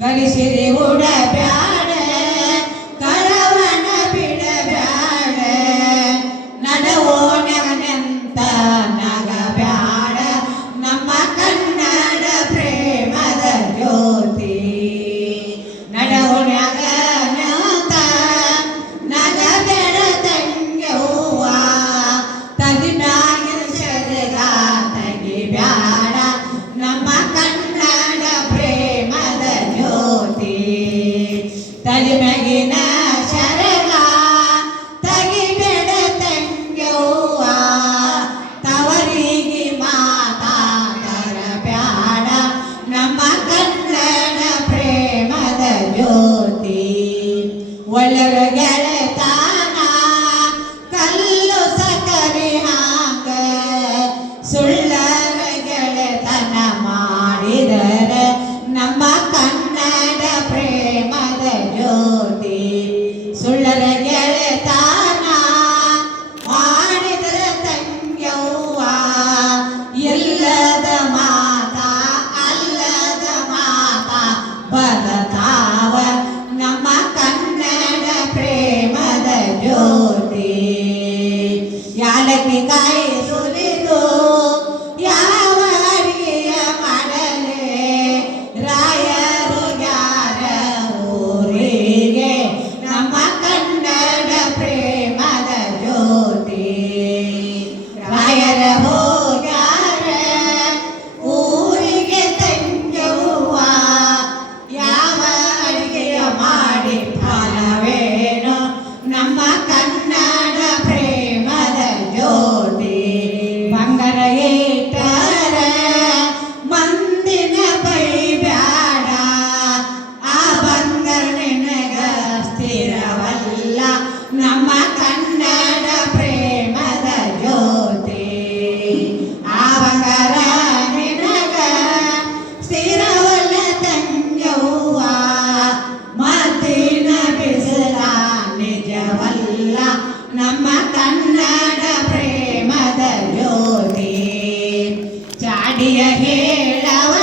ಕಲಿಸಿರಿ ಉಡ ಬ್ಯಾ ತಲಿಮಗಿನ ಶರಣ ತಗಿಬೇಡ ತಂಗ್ಯವ್ವ. ತವರಿಗೆ ಮಾತಾದರ ಬ್ಯಾಡ ನಮ್ಮ ಕನ್ನಡ ಪ್ರೇಮದ ಜ್ಯೋತಿ. ಒಳ್ಳರ ಗೆಳತಾ ನಮ್ಮ ಕನ್ನಡ ಪ್ರೇಮದ ಜ್ಯೋತಿ ಚಾಡಿಯ ಹೇಳವ